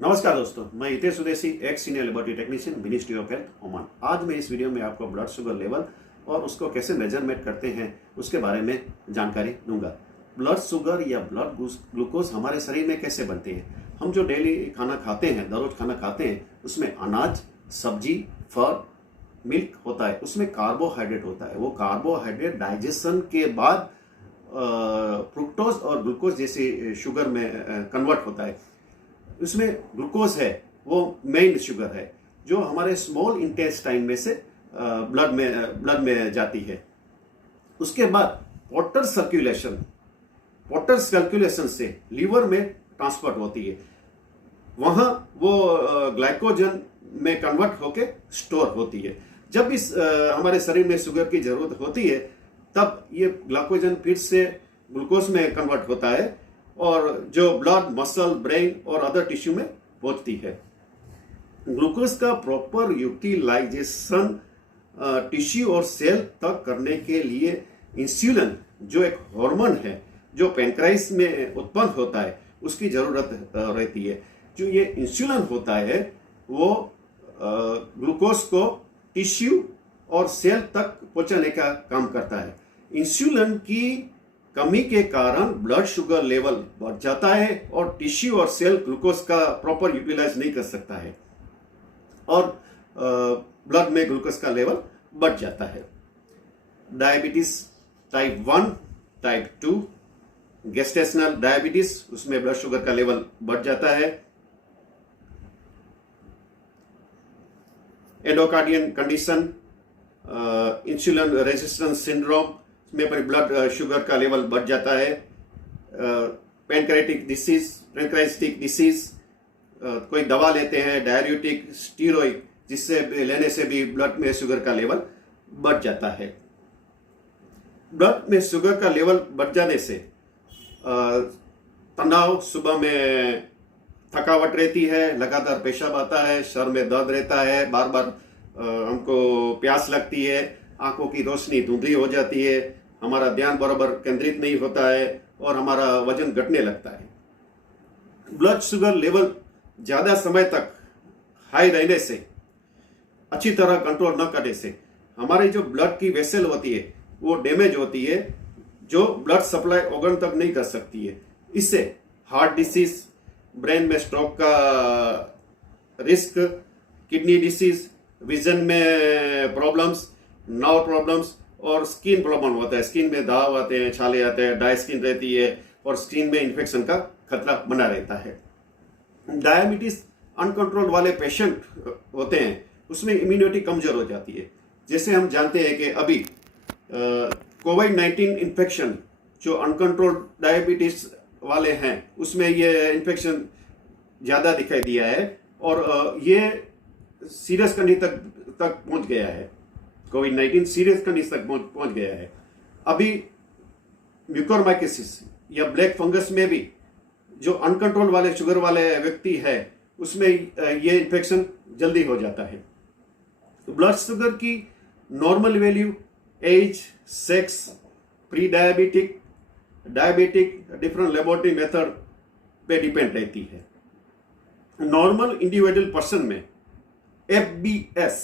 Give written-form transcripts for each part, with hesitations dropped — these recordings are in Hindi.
नमस्कार दोस्तों, मैं हितेश स्वदेशी, x senior laboratory technician, ministry of health, Oman. आज मैं इस वीडियो में आपको ब्लड शुगर लेवल और उसको कैसे मेजरमेंट करते हैं उसके बारे में जानकारी दूंगा। ब्लड शुगर या ब्लड ग्लूकोज हमारे शरीर में कैसे बनते हैं। हम जो डेली खाना खाते हैं, दररोज खाना खाते हैं, उसमें अनाज, सब्जी, फल, मिल्क होता है, उसमें कार्बोहाइड्रेट होता है। वो कार्बोहाइड्रेट डाइजेशन के बाद फ्रुक्टोज और ग्लूकोज जैसे शुगर में कन्वर्ट होता है। उसमें ग्लूकोज है, वो मेन शुगर है जो हमारे स्मॉल इंटेस्टाइन में से ब्लड में जाती है। उसके बाद वाटर सर्कुलेशन से लीवर में ट्रांसफर होती है। वहां वो ग्लाइकोजन में कन्वर्ट होके स्टोर होती है। जब इस हमारे शरीर में शुगर की जरूरत होती है, तब ये ग्लाइकोजन फिर से ग्लूकोज में कन्वर्ट होता है और जो ब्लड, मसल, ब्रेन और अदर टिश्यू में पहुंचती है। ग्लूकोज का प्रॉपर यूटिलाइजेशन टिश्यू और सेल तक करने के लिए इंसुलिन, जो एक हार्मोन है जो पैनक्रियास में उत्पन्न होता है, उसकी जरूरत रहती है। जो ये इंसुलिन होता है वो ग्लूकोज को टिश्यू और सेल तक पहुंचाने का काम करता है। इंसुलिन की कमी के कारण ब्लड शुगर लेवल बढ़ जाता है और टिश्यू और सेल ग्लूकोज का प्रॉपर यूटिलाइज नहीं कर सकता है और ब्लड में ग्लूकोज का लेवल बढ़ जाता है। Diabetes type 1, type 2, gestational diabetes, उसमें ब्लड शुगर का लेवल बढ़ जाता है। एंडोकार्डियन कंडीशन, इंसुलिन रेजिस्टेंस सिंड्रोम में पर ब्लड शुगर का लेवल बढ़ जाता है। पैनक्रियाटिक डिसीज, कोई दवा लेते हैं डाययूरेटिक, स्टीरॉइड, जिससे लेने से भी ब्लड में शुगर का लेवल बढ़ जाता है। ब्लड में शुगर का लेवल बढ़ जाने से तनाव, सुबह में थकावट रहती है, लगातार पेशाब आता है, सर में दर्द रहता है, बार बार हमको प्यास लगती है, आंखों की रोशनी धुंधली हो जाती है, हमारा ध्यान बराबर केंद्रित नहीं होता है और हमारा वजन घटने लगता है। ब्लड शुगर लेवल ज्यादा समय तक हाई रहने से, अच्छी तरह कंट्रोल न करने से हमारी जो ब्लड की वेसल होती है वो डैमेज होती है, जो ब्लड सप्लाई ऑर्गन तक नहीं कर सकती है। इससे हार्ट डिसीज, ब्रेन में स्ट्रोक का रिस्क, किडनी डिसीज, विजन में प्रॉब्लम्स, नर्व प्रॉब्लम्स और स्किन प्रॉब्लम होता है। स्किन में दाग आते हैं, छाले आते हैं, ड्राई स्किन रहती है और स्किन में इन्फेक्शन का खतरा बना रहता है। डायबिटीज अनकंट्रोल वाले पेशेंट होते हैं, उसमें इम्यूनिटी कमजोर हो जाती है। जैसे हम जानते हैं कि अभी कोविड-19 इन्फेक्शन, जो अनकंट्रोल डायबिटीज वाले हैं, उसमें ये इन्फेक्शन ज्यादा दिखाई दिया है और ये सीरियस कंडीशन तक पहुंच गया है। कोविड-19 सीरियस कंडीशन तक पहुंच गया है। अभी म्यूकोरमाइकोसिस या ब्लैक फंगस में भी जो अनकंट्रोल वाले शुगर वाले व्यक्ति है, उसमें ये इन्फेक्शन जल्दी हो जाता है। तो ब्लड शुगर की normal value age, sex, pre diabetic, diabetic, different laboratory method पे डिपेंड रहती है। नॉर्मल इंडिविजुअल पर्सन में FBS,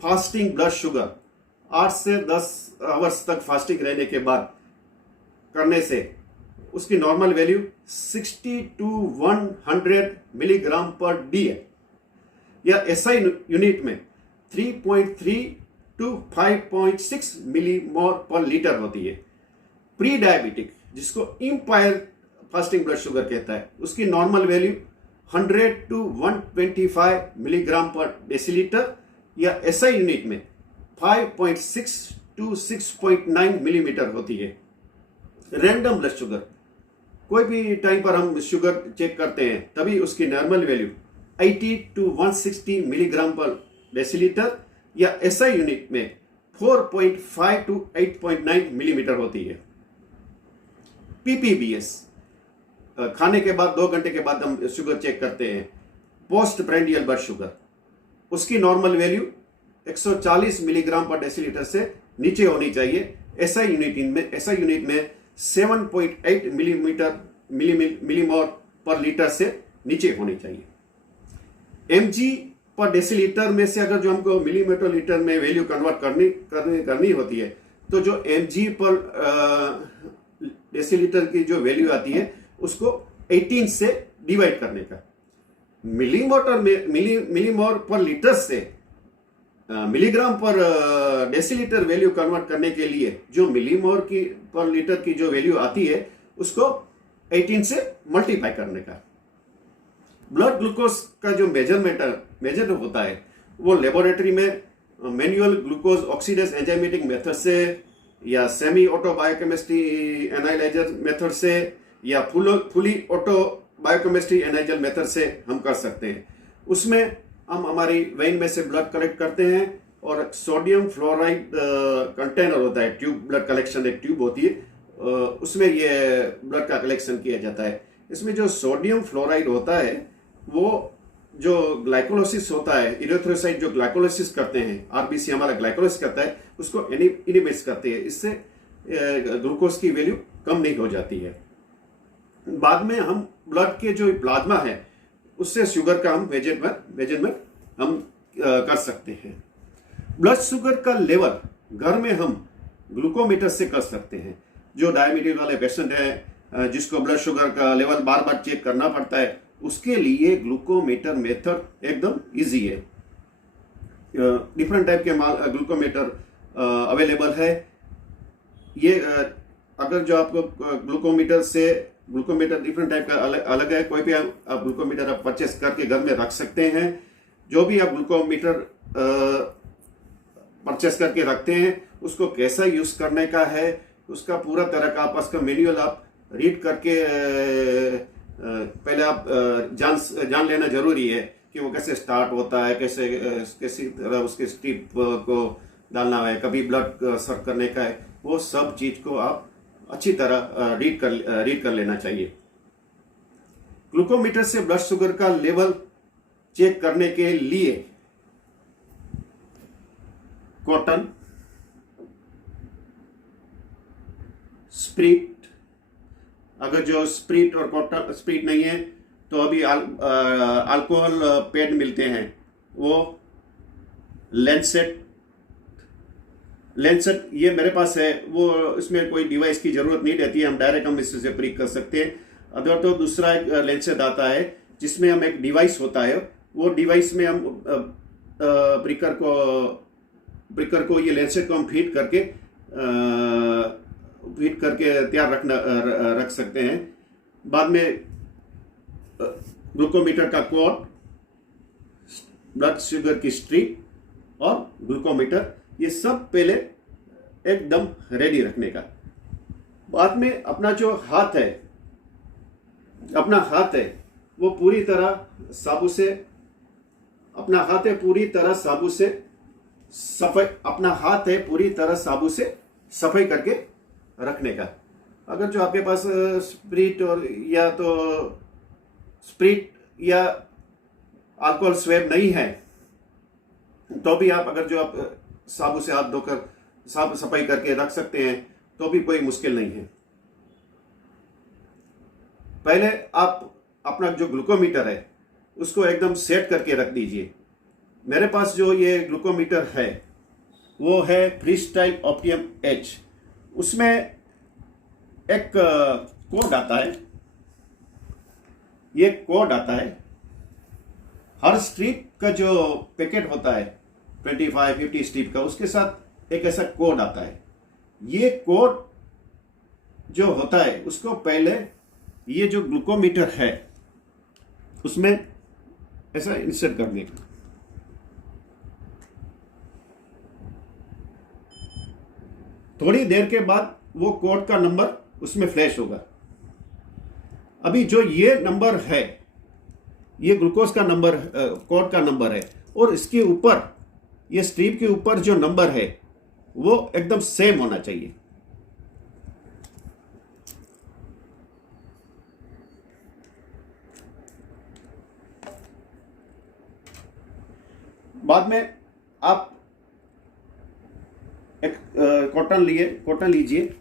फास्टिंग ब्लड शुगर, 8 से 10 आवर्स तक फास्टिंग रहने के बाद करने से उसकी नॉर्मल वैल्यू 60 to 100 मिलीग्राम पर डी है, या SI यूनिट में 3.3 to 5.6 मिलीमोल पर लीटर होती है। प्री डायबिटिक, जिसको इम्पायर फास्टिंग ब्लड शुगर कहता है, उसकी नॉर्मल वैल्यू 100 to 125 मिलीग्राम पर डेसीलीटर या SI यूनिट में 5.6 to 6.9 मिलीमीटर होती है। रैंडम ब्लड शुगर, कोई भी टाइम पर हम शुगर चेक करते हैं, तभी उसकी नॉर्मल वैल्यू 80 to 160 मिलीग्राम पर डेसीलीटर या SI यूनिट में 4.5 to 8.9 मिलीमीटर होती है। PPBS, खाने के बाद 2 घंटे के बाद हम शुगर चेक करते हैं, पोस्ट प्रेंडियल ब्लड शुगर, उसकी नॉर्मल वैल्यू 140 मिलीग्राम पर डेसीलीटर से नीचे होनी चाहिए। SI यूनिट में 7.8 मिलीमोल पर लीटर से नीचे होनी चाहिए। mg पर डेसीलीटर में से अगर जो हमको मिलीमीटर लीटर में वैल्यू कन्वर्ट करनी होती है, तो जो mg पर डेसीलीटर की जो वैल्यू आती है उसको 18 से डिवाइड करने का। मिलीमोल पर लीटर से मिलीग्राम पर डेसीलीटर वैल्यू कन्वर्ट करने के लिए जो मिलीमोल की पर लीटर की जो वैल्यू आती है उसको 18 से मल्टीप्लाई करने का। ब्लड ग्लूकोज का जो मेजर होता है वो लेबोरेटरी में manual glucose oxidase enzymatic method से या semi auto biochemistry analyser method से या fully auto biochemistry analyser method से हम कर सकते हैं। उसमें हम हमारी वेन में से ब्लड कलेक्ट करते हैं और सोडियम फ्लोराइड कंटेनर होता है, ट्यूब, ब्लड कलेक्शन एक ट्यूब होती है, उसमें ये ब्लड का कलेक्शन किया जाता है। इसमें जो सोडियम फ्लोराइड होता है वो जो ग्लाइकोलाइसिस होता है, इरिथ्रोसाइट जो ग्लाइकोलाइसिस करते हैं, आरबीसी हमारा ग्लाइकोलाइसिस करता है, उसको इनिबिट करते हैं। इससे ग्लूकोज की वैल्यू कम नहीं हो जाती है। बाद में हम ब्लड के जो प्लाज्मा है उससे शुगर का हम मेजरमेंट हम कर सकते हैं। ब्लड शुगर का लेवल घर में हम ग्लूकोमीटर से कर सकते हैं। जो डायबिटीज वाले पेशेंट है जिसको ब्लड शुगर का लेवल बार बार चेक करना पड़ता है, उसके लिए ग्लूकोमीटर मेथड एकदम इजी है। डिफरेंट टाइप के ग्लूकोमीटर अवेलेबल है। ये अगर जो आपको ग्लूकोमीटर डिफरेंट टाइप का अलग है, कोई भी आप ग्लूकोमीटर आप परचेस करके घर में रख सकते हैं। जो भी आप ग्लूकोमीटर परचेस करके रखते हैं उसको कैसा यूज करने का है, उसका पूरा तरह का आपस का मैनुअल आप रीड करके पहले आप जान लेना जरूरी है कि वो कैसे स्टार्ट होता है, कैसी तरह उसके स्ट्रिप को डालना है, कभी ब्लड सर्व करने का है, वो सब चीज को आप अच्छी तरह रीड कर लेना चाहिए। ग्लूकोमीटर से ब्लड शुगर का लेवल चेक करने के लिए कॉटन, स्प्रिट, अगर जो स्प्रिट और कॉटन स्प्रिट नहीं है तो अभी अल्कोहल पैड मिलते हैं, वो लेंसेट ये मेरे पास है। वो इसमें कोई डिवाइस की जरूरत नहीं रहती है, हम डायरेक्ट इससे प्रिक कर सकते हैं। अगर तो दूसरा एक लेंसेट आता है जिसमें हम एक डिवाइस होता है, वो डिवाइस में हम प्रिकर को ये लेंसेट को हम फीड करके तैयार रख सकते हैं। बाद में ग्लूकोमीटर का कोड, ब्लड शुगर की स्ट्रिप और ग्लूकोमीटर, ये सब पहले एकदम रेडी रखने का। बाद में अपना हाथ है वो पूरी तरह साबुन से सफाई करके रखने का। अगर जो आपके पास स्प्रिट या अल्कोहल स्वैब नहीं है तो भी आप साबुन से हाथ धोकर साफ सफाई करके रख सकते हैं, तो भी कोई मुश्किल नहीं है। पहले आप अपना जो ग्लूकोमीटर है उसको एकदम सेट करके रख दीजिए। मेरे पास जो ये ग्लूकोमीटर है वो है फ्रीस्टाइल ऑप्टिमम एच। उसमें एक कोड आता है, ये कोड आता है। हर स्ट्रिप का जो पैकेट होता है 25-50 स्ट्रिप का, उसके साथ एक ऐसा कोड आता है। ये कोड जो होता है उसको पहले ये जो ग्लूकोमीटर है उसमें ऐसा इंसर्ट करने का। थोड़ी देर के बाद वो कोड का नंबर उसमें फ्लैश होगा। अभी जो ये नंबर है ये ग्लूकोज का नंबर, कोड का नंबर है, और इसके ऊपर ये स्ट्रिप के ऊपर जो नंबर है वो एकदम सेम होना चाहिए। बाद में आप एक कॉटन लीजिए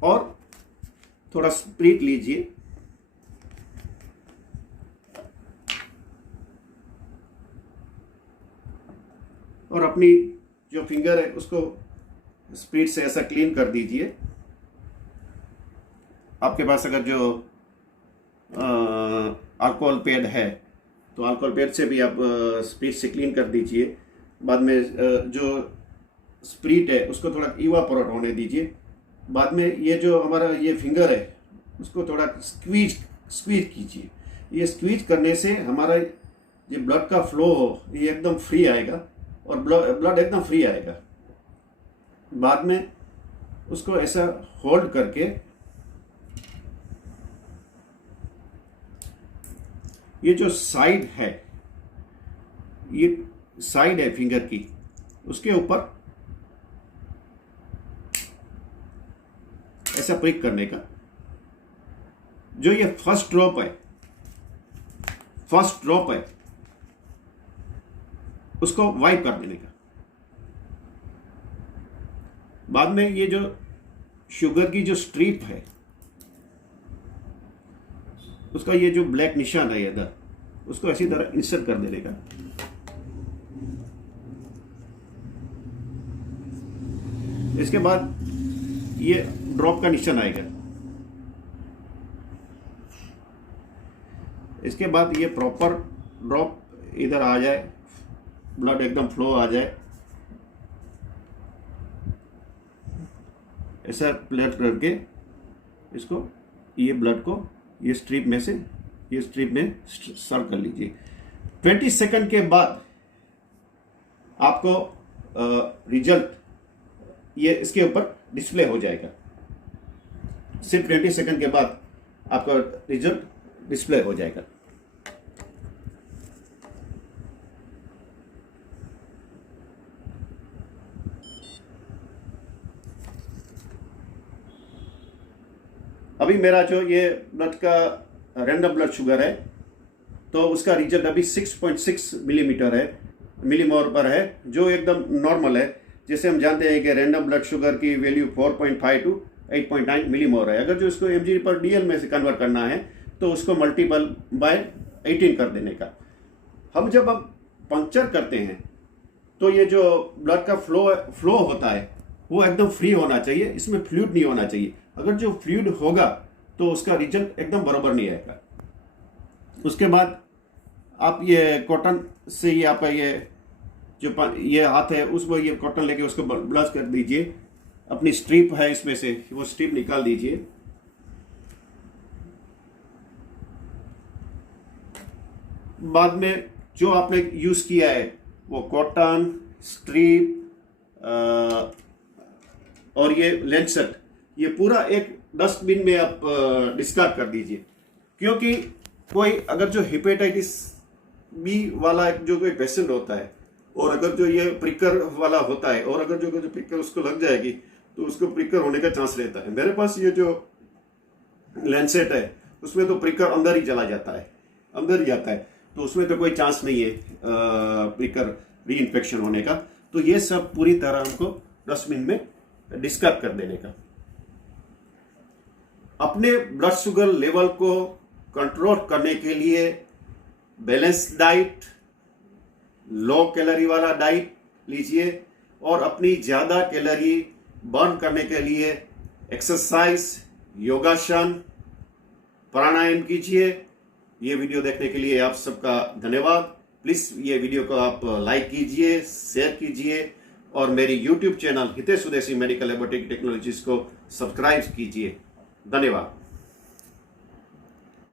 और थोड़ा स्प्रिट लीजिए और अपनी जो फिंगर है उसको स्पीड से ऐसा क्लीन कर दीजिए। आपके पास अगर जो अल्कोहल पैड है तो अल्कोहल पैड से भी आप स्पीड से क्लीन कर दीजिए। बाद में जो स्प्रिट है उसको थोड़ा इवापोरेट होने दीजिए। बाद में ये जो हमारा ये फिंगर है उसको थोड़ा स्क्वीज कीजिए। ये स्क्वीज करने से हमारा ये ब्लड का फ्लो हो ये एकदम फ्री आएगा और ब्लड एकदम फ्री आएगा। बाद में उसको ऐसा होल्ड करके ये जो साइड है, ये साइड है फिंगर की, उसके ऊपर ऐसा प्रिक करने का। जो ये फर्स्ट ड्रॉप है उसको वाइप कर देने का। बाद में ये जो शुगर की जो स्ट्रिप है उसका ये जो ब्लैक निशान है इधर, उसको ऐसी तरह इंसर्ट कर देने का। इसके बाद ये ड्रॉप का निशान आएगा। इसके बाद ये प्रॉपर ड्रॉप इधर आ जाए, ब्लड एकदम फ्लो आ जाए, ऐसा प्लेट करके इसको ये ब्लड को ये स्ट्रिप में सर्व कर लीजिए। 20 सेकंड के बाद आपको रिजल्ट ये इसके ऊपर डिस्प्ले हो जाएगा। सिर्फ 20 सेकंड के बाद आपका रिजल्ट डिस्प्ले हो जाएगा। अभी मेरा जो ये ब्लड का रैंडम ब्लड शुगर है तो उसका रिजल्ट अभी 6.6 मिलीमीटर है, मिलीमोल पर है, जो एकदम नॉर्मल है। जैसे हम जानते हैं कि रैंडम ब्लड शुगर की वैल्यू 4.5 टू 8.9 मिलीमोल है। अगर जो इसको mg पर dl में से कन्वर्ट करना है तो उसको मल्टीपल बाय 18 कर देने का। हम जब पंक्चर करते हैं तो ये जो ब्लड का फ्लो होता है वो एकदम फ्री होना चाहिए, इसमें फ्लूइड नहीं होना चाहिए। अगर जो फ्लूइड होगा तो उसका रिजल्ट एकदम बराबर नहीं आएगा। उसके बाद आप ये कॉटन से ये आपका ये जो ये हाथ है उसमें ये कॉटन लेके उसको ब्लश कर दीजिए। अपनी स्ट्रिप है इसमें से वो स्ट्रिप निकाल दीजिए। बाद में जो आपने यूज किया है वो कॉटन, स्ट्रिप और ये लेंसेट, ये पूरा एक डस्टबिन में आप डिस्कार्ड कर दीजिए। क्योंकि कोई अगर जो हेपेटाइटिस बी वाला जो कोई पेशेंट होता है और अगर जो ये प्रिकर वाला होता है और अगर जो प्रिकर उसको लग जाएगी तो उसको प्रिकर होने का चांस रहता है। मेरे पास ये जो लेंसेट है उसमें तो प्रिकर अंदर ही चला जाता है, अंदर ही जाता है, तो उसमें तो कोई चांस नहीं है प्रिकर री इन्फेक्शन होने का। तो ये सब पूरी तरह हमको डस्टबिन में डिस्कार्ड कर देने का। अपने ब्लड शुगर लेवल को कंट्रोल करने के लिए बैलेंस डाइट, लो कैलोरी वाला डाइट लीजिए और अपनी ज़्यादा कैलोरी बर्न करने के लिए एक्सरसाइज, योगासन, प्राणायाम कीजिए। ये वीडियो देखने के लिए आप सबका धन्यवाद। प्लीज़ ये वीडियो को आप लाइक कीजिए, शेयर कीजिए और मेरी YouTube चैनल हितेश स्वदेशी मेडिकल लैबोरेटरी टेक्नोलॉजीज को सब्सक्राइब कीजिए। धन्यवाद।